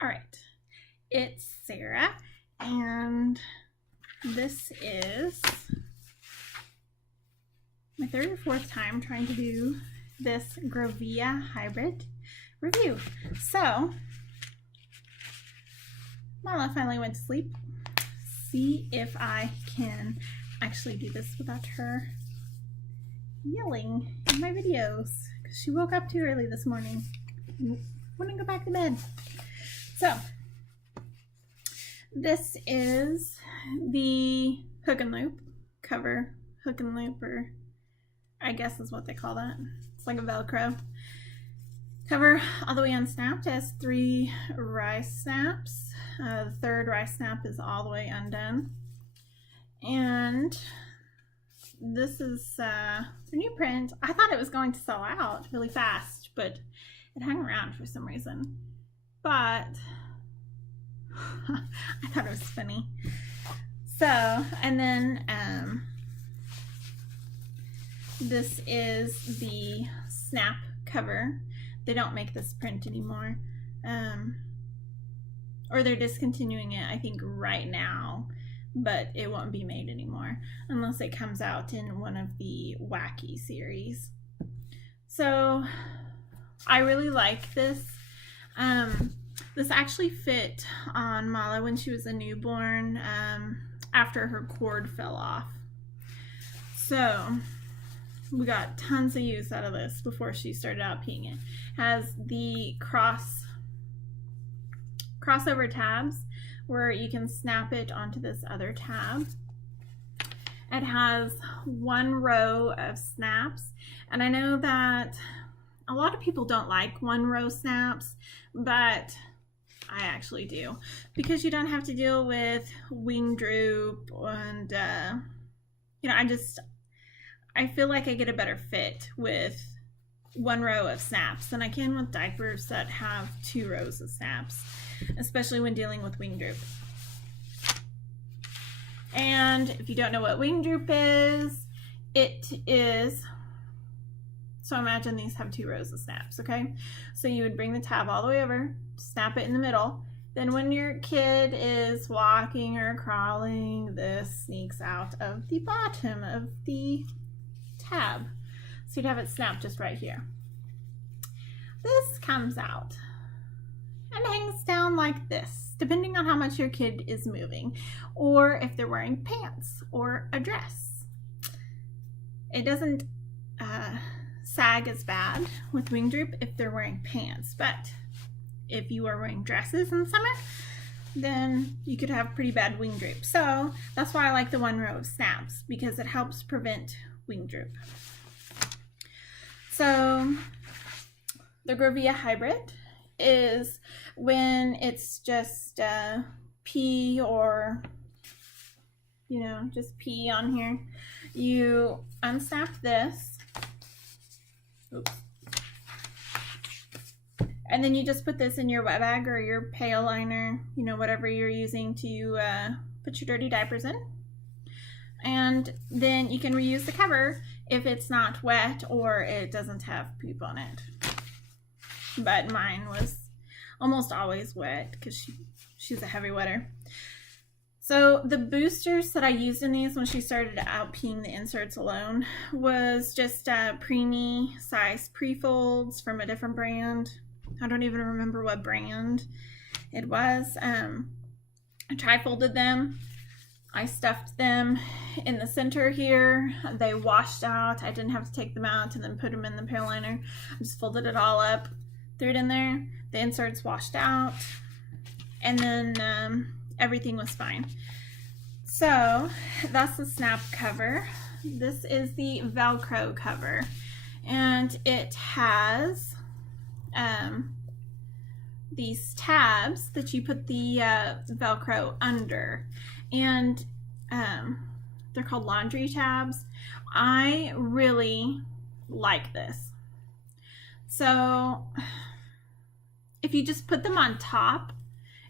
All right, it's Sarah, and this is my third or fourth time trying to do this Grovia hybrid review. So, Mala finally went to sleep. See if I can actually do this without her yelling in my videos, because she woke up too early this morning and wouldn't go back to bed. So, this is the hook and loop cover, hook and loop, or I guess is what they call that. It's like a Velcro cover, all the way unsnapped. It has 3 rice snaps. The third rice snap is all the way undone. And this is the new print. I thought it was going to sell out really fast, but it hung around for some reason. But I thought it was funny. So, and then this is the snap cover. They don't make this print anymore, or they're discontinuing it, I think, right now, but it won't be made anymore unless it comes out in one of the wacky series. So I really like this. This actually fit on Mala when she was a newborn, after her cord fell off. So we got tons of use out of this before she started out peeing it. Has the crossover tabs where you can snap it onto this other tab. It has 1 row of snaps, and I know that a lot of people don't like 1 row snaps, but I actually do, because you don't have to deal with wing droop, and you know, I feel like I get a better fit with 1 row of snaps than I can with diapers that have 2 rows of snaps, especially when dealing with wing droop. And if you don't know what wing droop is, it is, so imagine these have 2 rows of snaps, okay? So you would bring the tab all the way over, snap it in the middle. Then when your kid is walking or crawling, this sneaks out of the bottom of the tab. So you'd have it snapped just right here. This comes out and hangs down like this, depending on how much your kid is moving, or if they're wearing pants or a dress. It doesn't sag as bad with wing droop if they're wearing pants, but if you are wearing dresses in the summer, then you could have pretty bad wing droop. So that's why I like the 1 row of snaps, because it helps prevent wing droop. So the Grovia hybrid is when it's just pee, or, you know, just pee on here. You unsnap this. Oops. And then you just put this in your wet bag or your pail liner, you know, whatever you're using to put your dirty diapers in. And then you can reuse the cover if it's not wet or it doesn't have poop on it. But mine was almost always wet because she's a heavy wetter. So the boosters that I used in these when she started out peeing the inserts alone was just preemie size pre-folds from a different brand. I don't even remember what brand it was. I tri-folded them. I stuffed them in the center here. They washed out. I didn't have to take them out and then put them in the pail liner. I just folded it all up, threw it in there. The inserts washed out, and then everything was fine. So that's the snap cover. This is the Velcro cover, and it has these tabs that you put the Velcro under, and they're called laundry tabs. I really like this. So if you just put them on top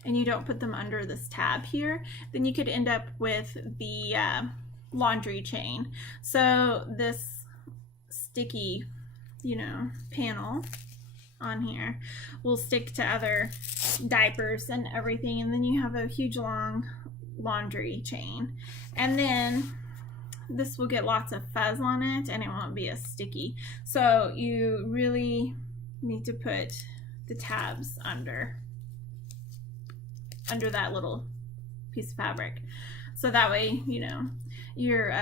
and you don't put them under this tab here, then you could end up with the laundry chain. So this sticky, you know, panel on here will stick to other diapers and everything, and then you have a huge long laundry chain. And then this will get lots of fuzz on it and it won't be as sticky. So you really need to put the tabs under that little piece of fabric. So that way, you know, your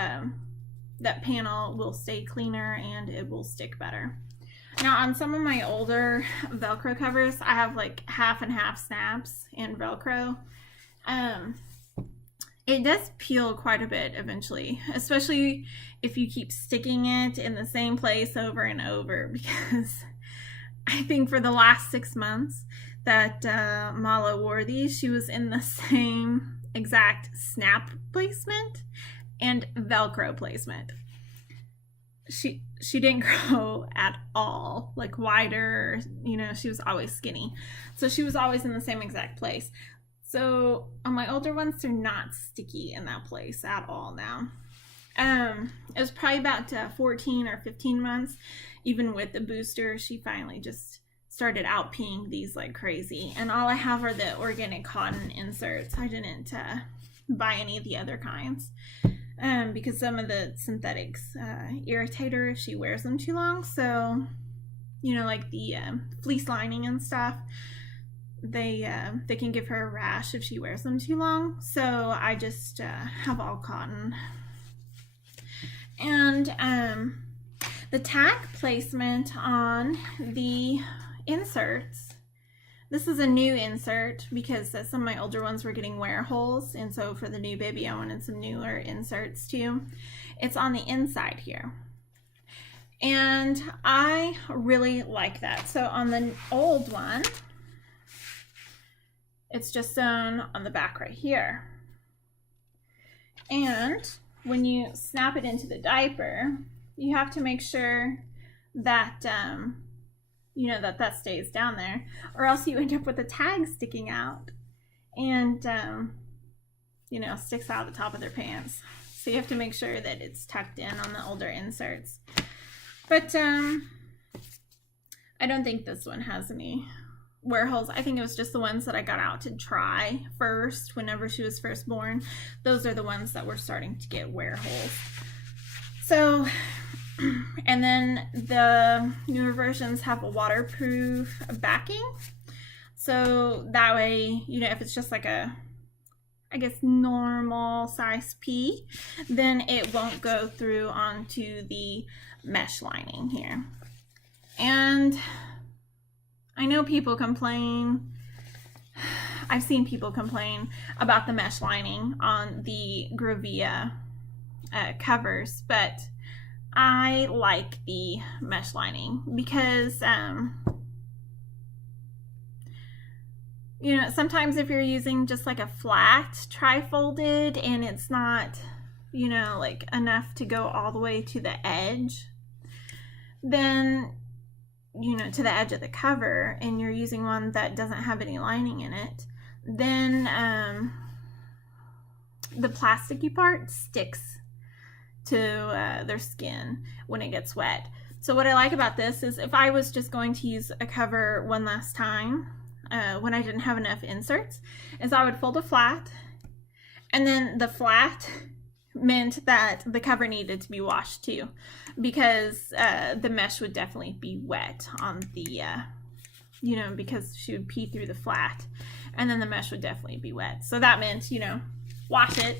that panel will stay cleaner and it will stick better. Now on some of my older Velcro covers, I have like half and half snaps in Velcro. It does peel quite a bit eventually, especially if you keep sticking it in the same place over and over, because I think for the last 6 months that Mala wore these, she was in the same exact snap placement and Velcro placement. She didn't grow at all, like wider, you know, she was always skinny. So she was always in the same exact place. So on my older ones, they're not sticky in that place at all now. It was probably about 14 or 15 months, even with the booster, she finally just started out peeing these like crazy. And all I have are the organic cotton inserts. I didn't buy any of the other kinds because some of the synthetics irritate her if she wears them too long. So, you know, like the fleece lining and stuff, they can give her a rash if she wears them too long. So I just have all cotton. And the tag placement on the inserts, this is a new insert because some of my older ones were getting wear holes, and so for the new baby I wanted some newer inserts too. It's on the inside here, and I really like that. So on the old one, it's just sewn on the back right here, and when you snap it into the diaper, you have to make sure that you know, that stays down there, or else you end up with a tag sticking out and you know, sticks out the top of their pants. So you have to make sure that it's tucked in on the older inserts. But I don't think this one has any wear holes. I think it was just the ones that I got out to try first whenever she was first born. Those are the ones that were starting to get wear holes. So, and then the newer versions have a waterproof backing. So that way, you know, if it's just like a, I guess, normal size P, then it won't go through onto the mesh lining here. And I know people complain, I've seen people complain about the mesh lining on the Grovia covers, but I like the mesh lining because, you know, sometimes if you're using just like a flat tri-folded and it's not, you know, like enough to go all the way to the edge, then, you know, to the edge of the cover, and you're using one that doesn't have any lining in it, then the plasticky part sticks to their skin when it gets wet. So what I like about this is if I was just going to use a cover one last time when I didn't have enough inserts, is I would fold a flat, and then the flat meant that the cover needed to be washed too, because the mesh would definitely be wet on the you know, because she would pee through the flat, and then the mesh would definitely be wet. So that meant, you know, wash it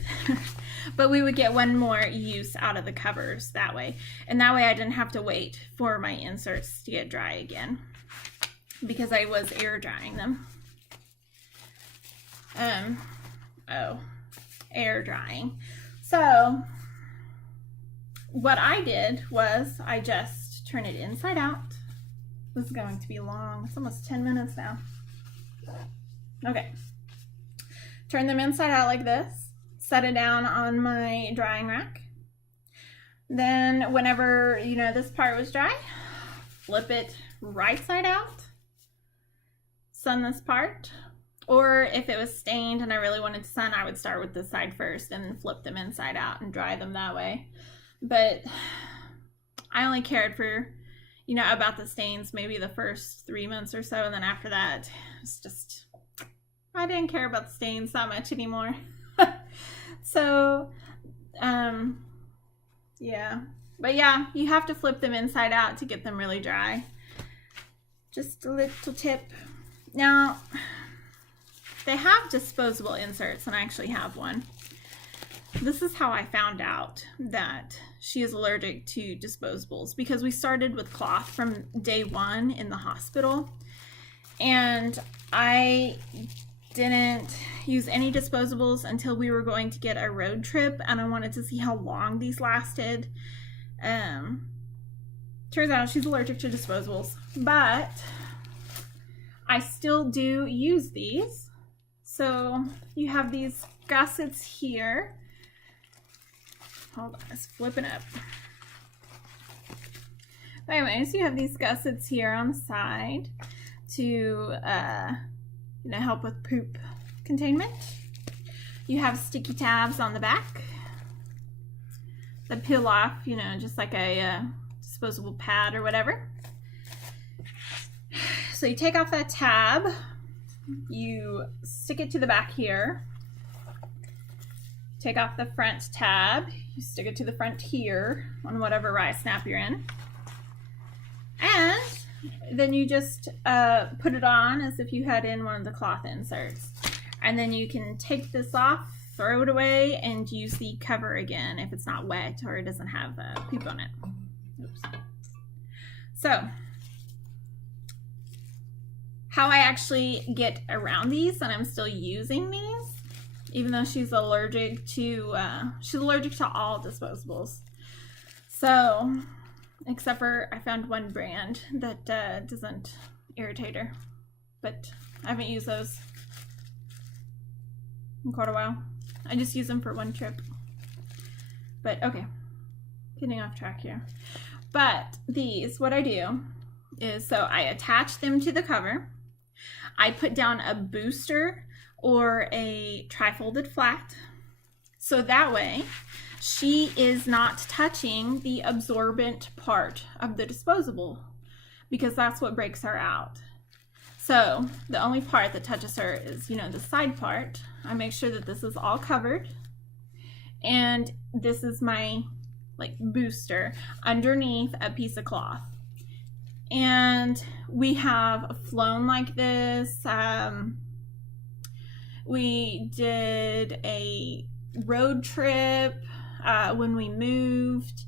but we would get one more use out of the covers that way, and that way I didn't have to wait for my inserts to get dry again, because I was air drying them. Air drying. So what I did was I just turn it inside out. This is going to be long. It's almost 10 minutes now. Okay. Turn them inside out like this. Set it down on my drying rack. Then whenever, you know, this part was dry, flip it right side out. Sun this part. Or if it was stained and I really wanted to sun, I would start with this side first and then flip them inside out and dry them that way. But I only cared for, you know, about the stains maybe the first 3 months or so, and then after that, it's just, I didn't care about the stains that much anymore. So, yeah. But yeah, you have to flip them inside out to get them really dry. Just a little tip. Now, they have disposable inserts, and I actually have one. This is how I found out that she is allergic to disposables, because we started with cloth from day one in the hospital, and I didn't use any disposables until we were going to get a road trip, and I wanted to see how long these lasted. Turns out she's allergic to disposables, but I still do use these. So you have these gussets here. Hold on, it's flipping up. But anyways, you have these gussets here on the side to you know, help with poop containment. You have sticky tabs on the back that peel off, you know, just like a disposable pad or whatever. So you take off that tab, you stick it to the back here, take off the front tab, you stick it to the front here on whatever rice snap you're in, and then you just put it on as if you had in one of the cloth inserts. And then you can take this off, throw it away, and use the cover again if it's not wet or it doesn't have poop on it. Oops. So, how I actually get around these, and I'm still using these, even though she's allergic to all disposables. So, except for I found one brand that doesn't irritate her, but I haven't used those in quite a while. I just use them for one trip. But okay, getting off track here. But these, what I do is, so I attach them to the cover. I put down a booster or a tri-folded flat, so that way she is not touching the absorbent part of the disposable, because that's what breaks her out. So the only part that touches her is, you know, the side part. I make sure that this is all covered, and this is my like booster underneath a piece of cloth. And we have flown like this. We did a road trip when we moved.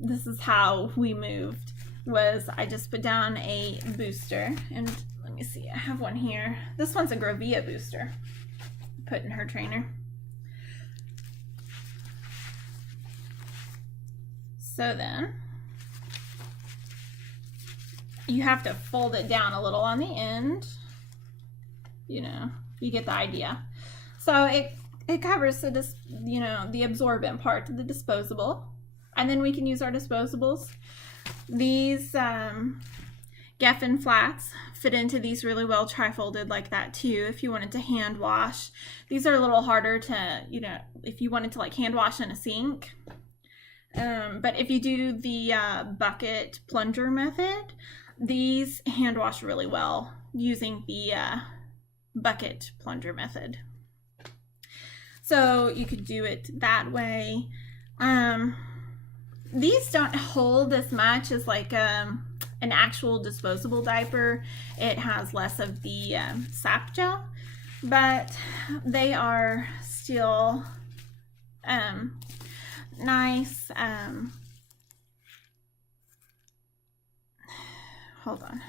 This is how we moved, was I just put down a booster, and let me see, I have one here. This one's a Grovia booster, put in her trainer. So then you have to fold it down a little on the end. You know, you get the idea. So it covers the you know, the absorbent part of the disposable, and then we can use our disposables. These Geffen flats fit into these really well, tri-folded like that too, if you wanted to hand wash. These are a little harder to, you know, if you wanted to like hand wash in a sink. But if you do the bucket plunger method, these hand wash really well using the bucket plunger method. So you could do it that way. These don't hold as much as like an actual disposable diaper. It has less of the sap gel, but they are still nice. Hold on.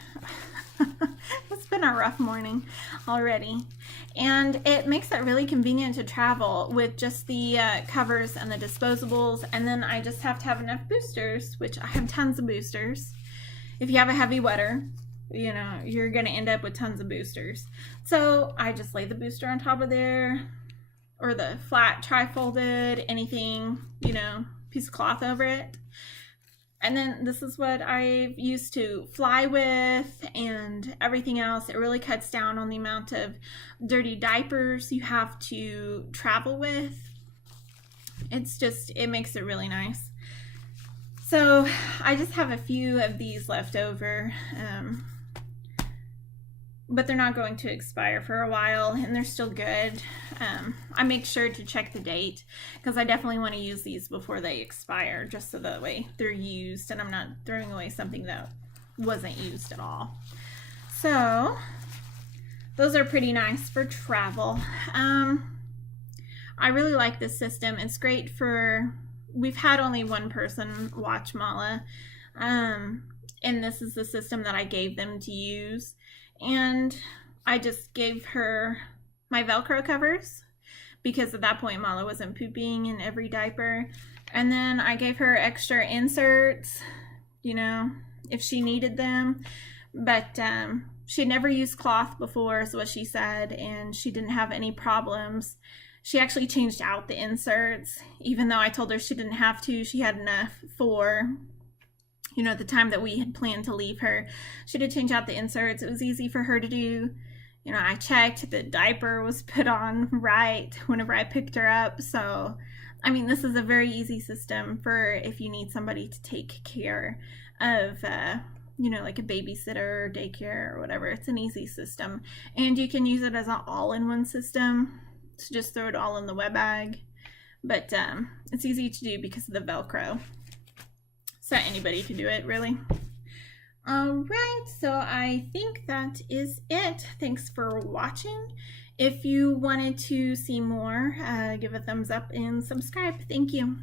It's been a rough morning already, and it makes it really convenient to travel with just the covers and the disposables, and then I just have to have enough boosters, which I have tons of boosters. If you have a heavy wetter, you know, you're gonna end up with tons of boosters. So I just lay the booster on top of there, or the flat tri-folded, anything, you know, piece of cloth over it. And then this is what I've used to fly with and everything else. It really cuts down on the amount of dirty diapers you have to travel with. It's just, it makes it really nice. So I just have a few of these left over, but they're not going to expire for a while, and they're still good. I make sure to check the date because I definitely want to use these before they expire, just so that way they're used and I'm not throwing away something that wasn't used at all. So those are pretty nice for travel. I really like this system. It's great for, we've had only one person watch Mala, and this is the system that I gave them to use. And I just gave her my Velcro covers because at that point Mala wasn't pooping in every diaper. And then I gave her extra inserts, you know, if she needed them. But she had never used cloth before, is what she said, and she didn't have any problems. She actually changed out the inserts, even though I told her she didn't have to. She had enough for, you know, the time that we had planned to leave her. She did change out the inserts. It was easy for her to do. You know, I checked the diaper was put on right whenever I picked her up. So, I mean, this is a very easy system for if you need somebody to take care of, you know, like a babysitter or daycare or whatever. It's an easy system. And you can use it as an all-in-one system. So just throw it all in the wet bag. But it's easy to do because of the Velcro. So anybody can do it, really. All right, so I think that is it. Thanks for watching. If you wanted to see more, give a thumbs up and subscribe. Thank you.